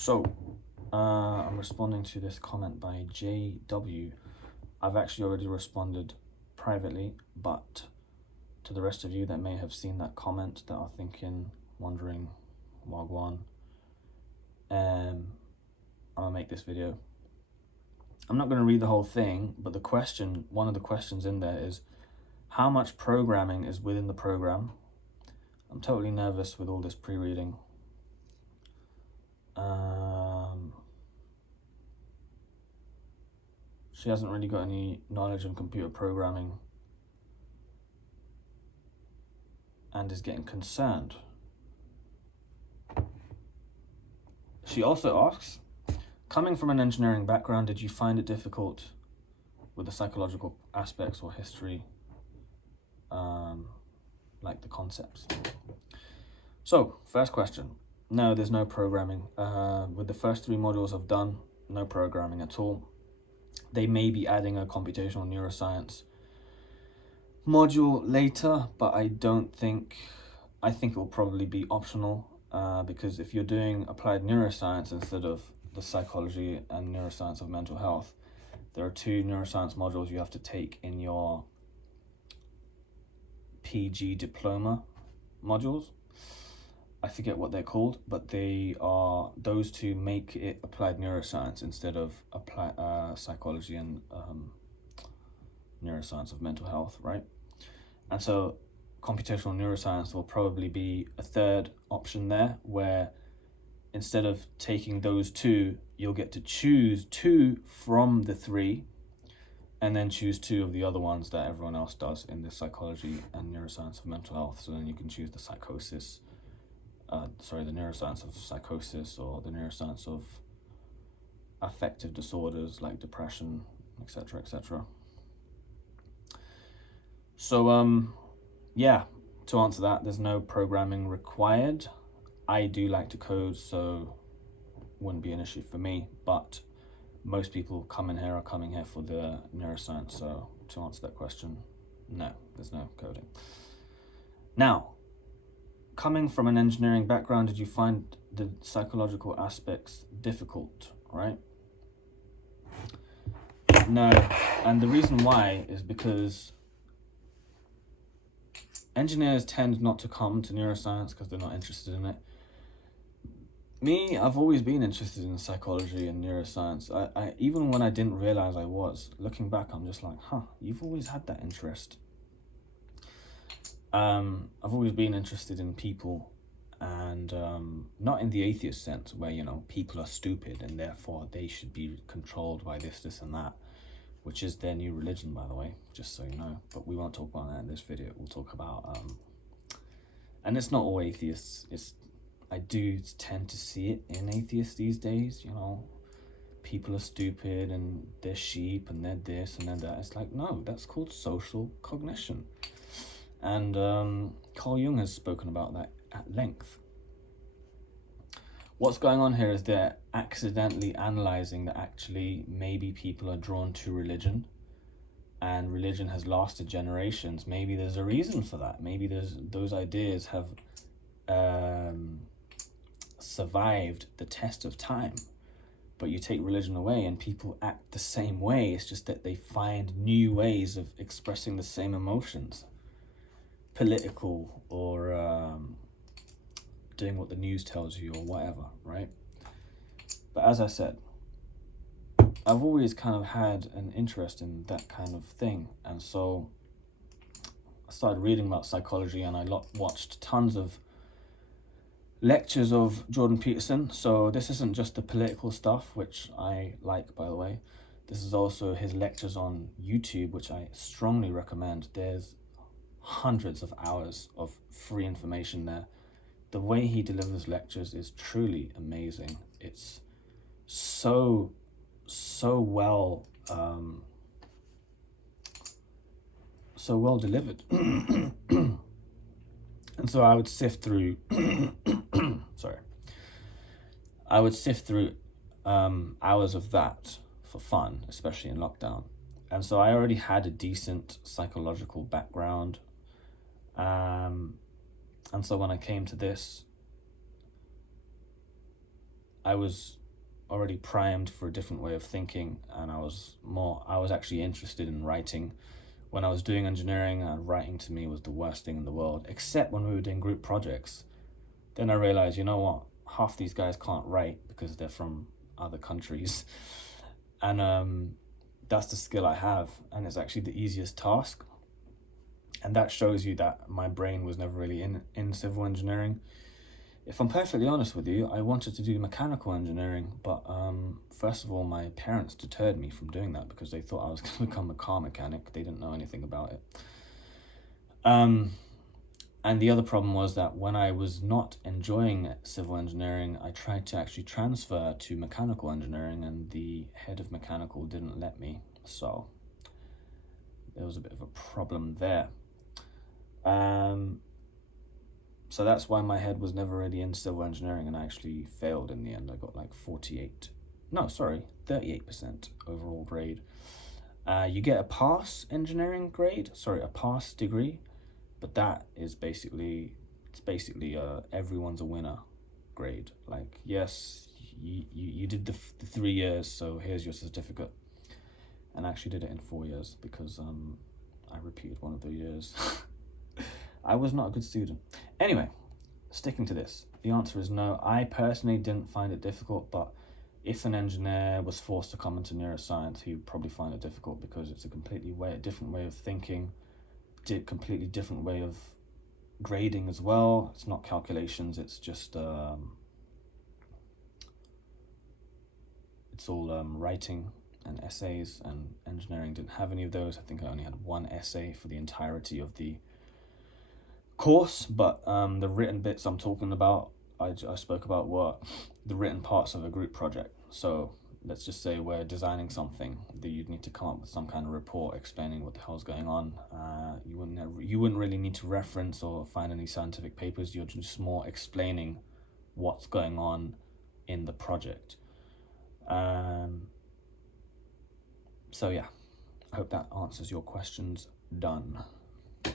So, I'm responding to this comment by JW. I've actually already responded privately, but to the rest of you that may have seen that comment that are thinking, wondering, Wagwan, I'm gonna make this video. I'm not gonna read the whole thing, but one of the questions in there is, how much programming is within the program? I'm totally nervous with all this pre-reading. She hasn't really got any knowledge in computer programming and is getting concerned. She also asks, coming from an engineering background, did you find it difficult with the psychological aspects or history, like the concepts? So, first question. No, there's no programming. With the first 3 modules I've done, no programming at all. They may be adding a computational neuroscience module later, but I think it will probably be optional, because if you're doing applied neuroscience instead of the psychology and neuroscience of mental health, there are 2 neuroscience modules you have to take in your PG diploma modules. I forget what they're called, but those 2 make it applied neuroscience instead of psychology and neuroscience of mental health, right? And so computational neuroscience will probably be a 3rd option there, where instead of taking those 2, you'll get to choose 2 from the 3 and then choose 2 of the other ones that everyone else does in the psychology and neuroscience of mental health. So then you can choose the the neuroscience of psychosis, or the neuroscience of affective disorders like depression, etc., etc. So, yeah, to answer that, there's no programming required. I do like to code, so wouldn't be an issue for me, but most people coming here for the neuroscience. So to answer that question, no, there's no coding. Now, coming from an engineering background, did you find the psychological aspects difficult, right? No, and the reason why is because engineers tend not to come to neuroscience because they're not interested in it. Me, I've always been interested in psychology and neuroscience. I even when I didn't realize I was, looking back, I'm just like, you've always had that interest. I've always been interested in people, and not in the atheist sense where, people are stupid and therefore they should be controlled by this and that, which is their new religion, by the way, just so you know. But we won't talk about that in this video. We'll talk about, and it's not all atheists. I do tend to see it in atheists these days, people are stupid and they're sheep and they're this and they're that. It's like, no, that's called social cognition. And Carl Jung has spoken about that at length. What's going on here is they're accidentally analyzing that actually maybe people are drawn to religion, and religion has lasted generations. Maybe there's a reason for that. Maybe those ideas have survived the test of time. But you take religion away and people act the same way. It's just that they find new ways of expressing the same emotions, political or doing what the news tells you or whatever, right? But as I said, I've always kind of had an interest in that kind of thing, and so I started reading about psychology, and I watched tons of lectures of Jordan Peterson. So this isn't just the political stuff, which I like, by the way. This is also his lectures on YouTube, which I strongly recommend. There's hundreds of hours of free information there. The way he delivers lectures is truly amazing. It's so well delivered. And so I would sift through hours of that for fun, especially in lockdown. And so I already had a decent psychological background. And so when I came to this, I was already primed for a different way of thinking, and I was actually interested in writing. When I was doing engineering, writing to me was the worst thing in the world, except when we were doing group projects. Then I realized, you know what, half these guys can't write because they're from other countries. And that's the skill I have, and it's actually the easiest task. And that shows you that my brain was never really in civil engineering. If I'm perfectly honest with you, I wanted to do mechanical engineering, but first of all, my parents deterred me from doing that because they thought I was going to become a car mechanic. They didn't know anything about it. And the other problem was that when I was not enjoying civil engineering, I tried to actually transfer to mechanical engineering, and the head of mechanical didn't let me. So there was a bit of a problem there. So that's why my head was never really in civil engineering, and I actually failed in the end. I got like 38% overall grade. You get a pass engineering grade, a pass degree, but that is basically, everyone's a winner grade. Like, yes, you did the 3 years, so here's your certificate. And I actually did it in 4 years because I repeated one of the years. I was not a good student. Anyway, sticking to this, the answer is no. I personally didn't find it difficult, but if an engineer was forced to come into neuroscience, he would probably find it difficult because it's a different way of thinking, completely different way of grading as well. It's not calculations, it's just it's all writing and essays, and engineering didn't have any of those. I think I only had one essay for the entirety of the course, but the written bits I'm talking about, I spoke about were the written parts of a group project. So let's just say we're designing something that you'd need to come up with some kind of report explaining what the hell's going on. You wouldn't really need to reference or find any scientific papers. You're just more explaining what's going on in the project. So yeah, I hope that answers your questions. Done.